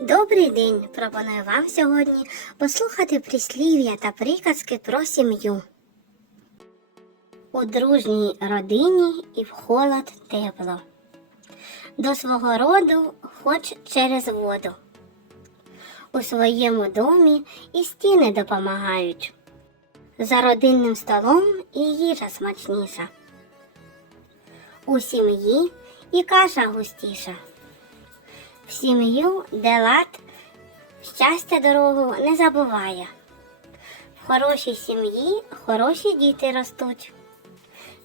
Добрий день! Пропоную вам сьогодні послухати прислів'я та приказки про сім'ю. У дружній родині і в холод тепло. До свого роду хоч через воду. У своєму домі і стіни допомагають. За родинним столом і їжа смачніша. У сім'ї і каша густіша. В сім'ю, де лад, щастя дорогу не забуває. В хорошій сім'ї хороші діти ростуть.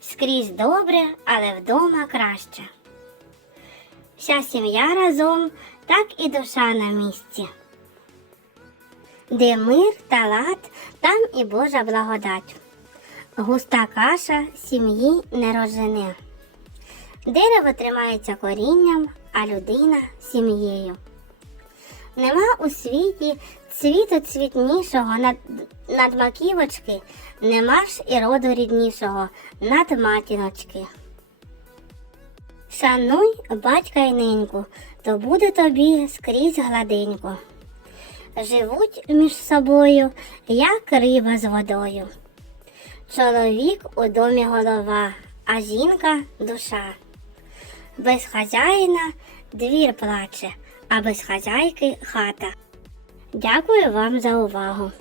Скрізь добре, але вдома краще. Вся сім'я разом, так і душа на місці. Де мир та лад, там і Божа благодать. Густа каша сім'ї не розжене. Дерево тримається корінням, а людина сім'єю. Нема у світі цвіту цвітнішого над, маківочки, нема ж і роду ріднішого над матіночки. Шануй батька й неньку, то буде тобі скрізь гладенько. Живуть між собою, як риба з водою. Чоловік у домі голова, а жінка душа. Без хазяїна двір плаче, а без хазяйки хата. Дякую вам за увагу.